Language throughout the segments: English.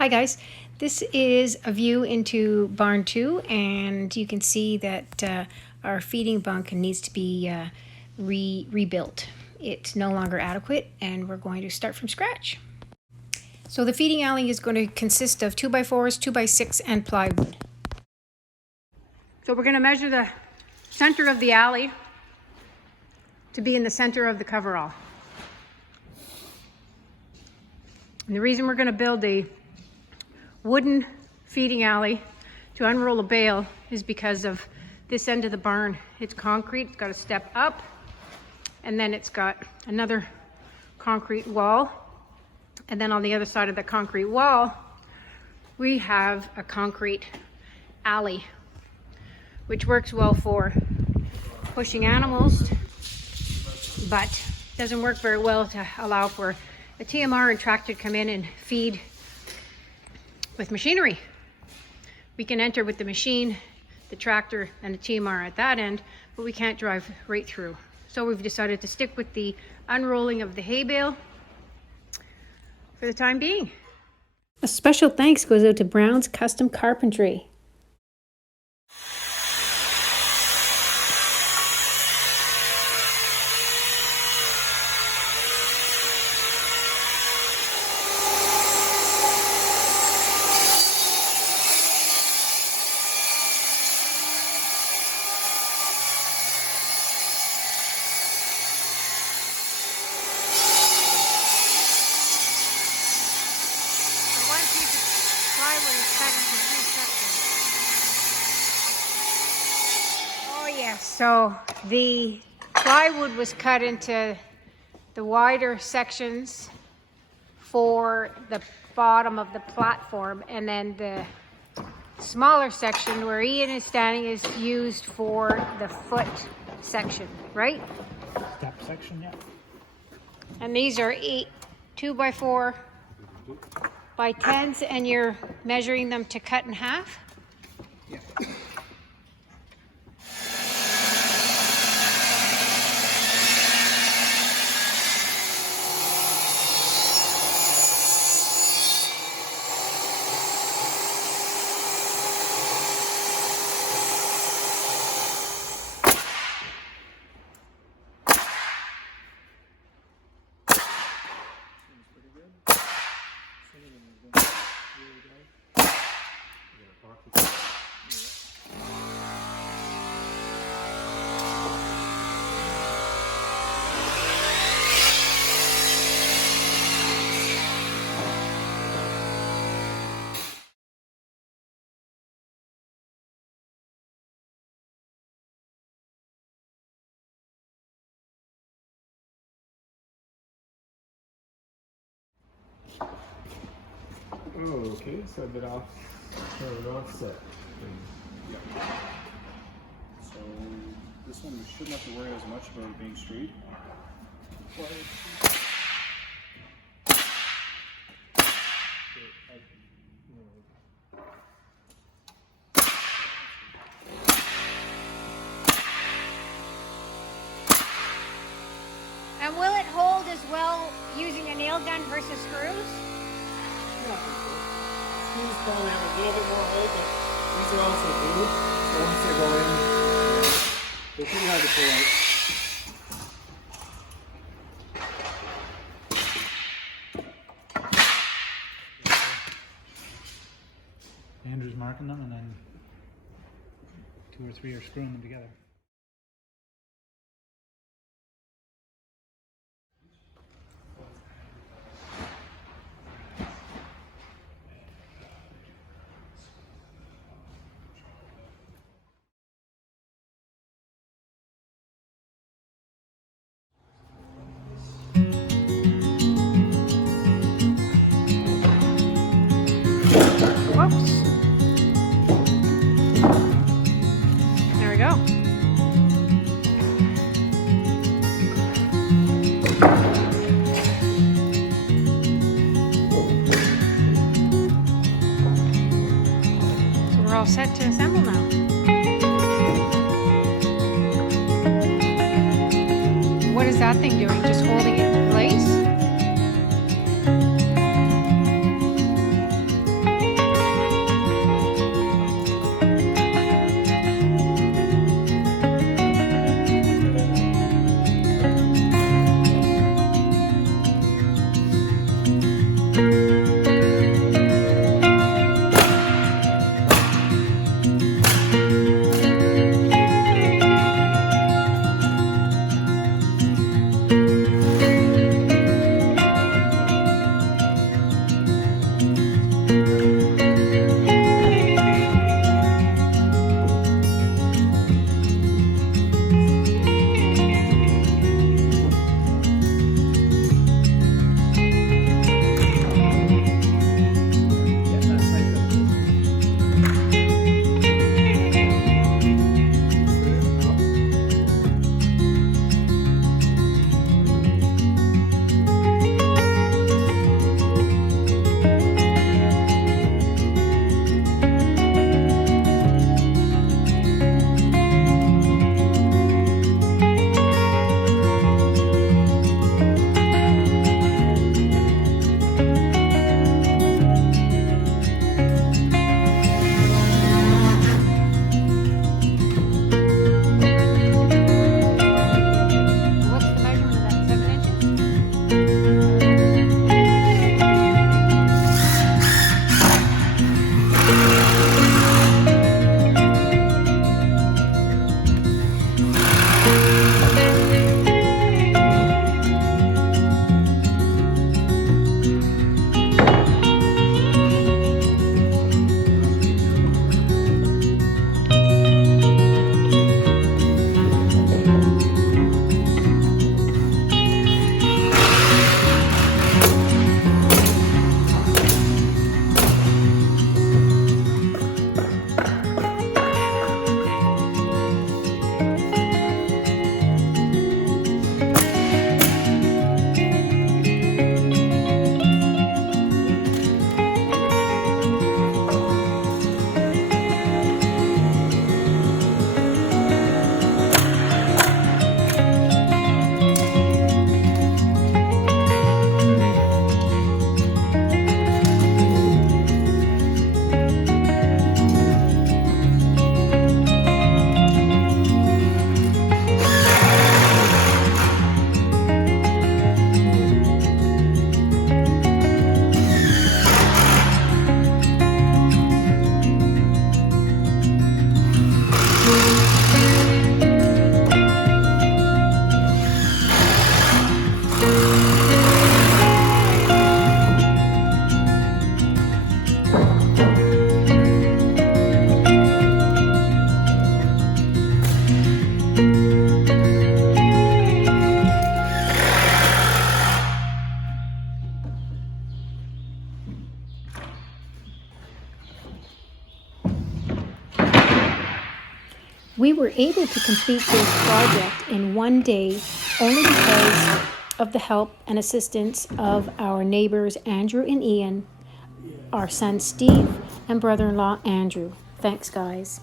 Hi guys, this is a view into barn 2, and you can see that our feeding bunk needs to be rebuilt. It's no longer adequate and we're going to start from scratch. So the feeding alley is going to consist of 2x4s, 2x6 and plywood. So we're going to measure the center of the alley to be in the center of the coverall. And the reason we're going to build a wooden feeding alley to unroll a bale is because of this end of the barn. It's concrete, it's got a step up, and then it's got another concrete wall. And then on the other side of the concrete wall, we have a concrete alley, which works well for pushing animals, but doesn't work very well to allow for a TMR and tractor to come in and feed with machinery. We can enter with the machine, the tractor, and the TMR at that end, but we can't drive right through. So we've decided to stick with the unrolling of the hay bale for the time being. A special thanks goes out to Brown's Custom Carpentry. Oh yes, so the plywood was cut into the wider sections for the bottom of the platform, and then the smaller section where Ian is standing is used for the foot section, right? Step section, yeah. And these are 2x4 by 10s, and you're measuring them to cut in half? Yeah. Oh, okay, so a bit off, offset. Yeah. So this one we shouldn't have to worry as much about it being straight. And will it hold as well using a nail gun versus screws? Screws probably have a little bit more hold, but these are also glue, so once they go in, they're pretty hard to pull out. Andrew's marking them, and then 2 or 3 are screwing them together. Whoops. There we go. So we're all set to assemble now. What is that thing doing? Just holding it in place? We were able to complete this project in one day only because of the help and assistance of our neighbors Andrew and Ian, our son Steve, and brother-in-law Andrew. Thanks, guys.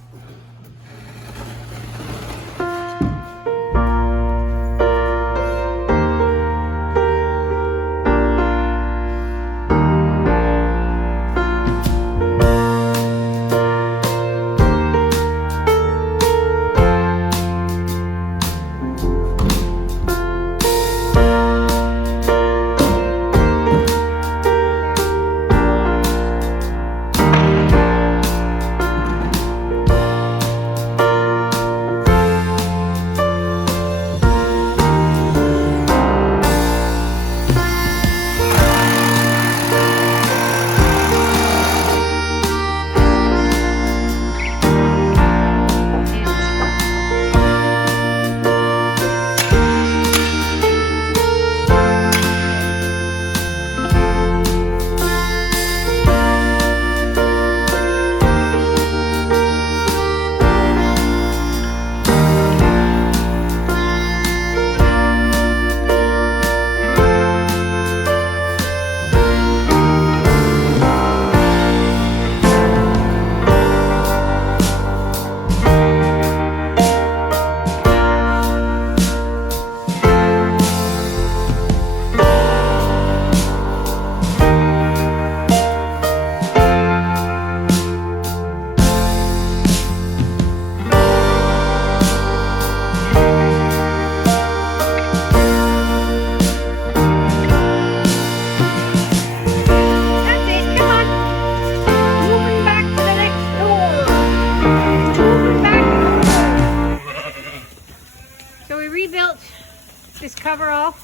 This coverall.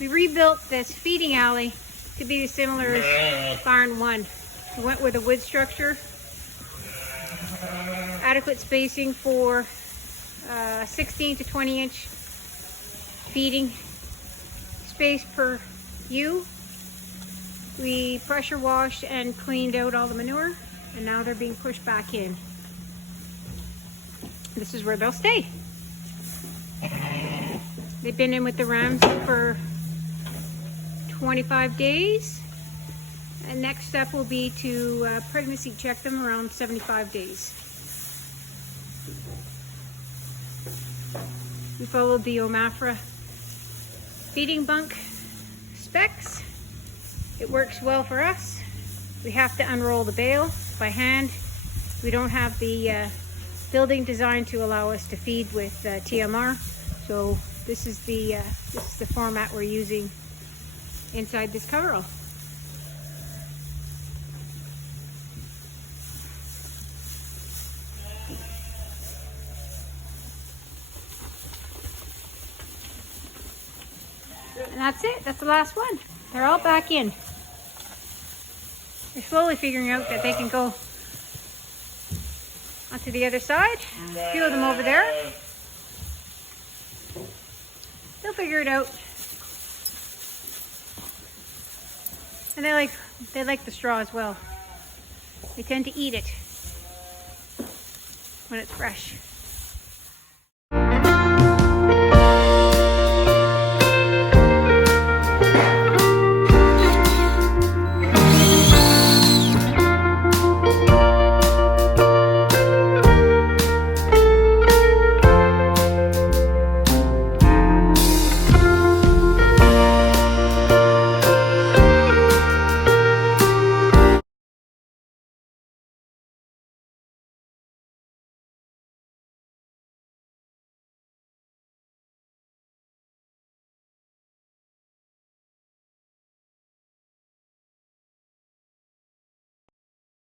We rebuilt this feeding alley to be similar as barn 1. We went with a wood structure, adequate spacing for 16 to 20 inch feeding space per ewe. We pressure washed and cleaned out all the manure, and now they're being pushed back in. This is where they'll stay. They've been in with the rams for 25 days. And next step will be to pregnancy check them around 75 days. We followed the OMAFRA feeding bunk specs. It works well for us. We have to unroll the bale by hand. We don't have the building designed to allow us to feed with TMR. So this is the format we're using inside this coverall. And that's it. That's the last one. They're all back in. They're slowly figuring out that they can go onto the other side. A few of them over there. They'll figure it out. And they like the straw as well. They tend to eat it when it's fresh.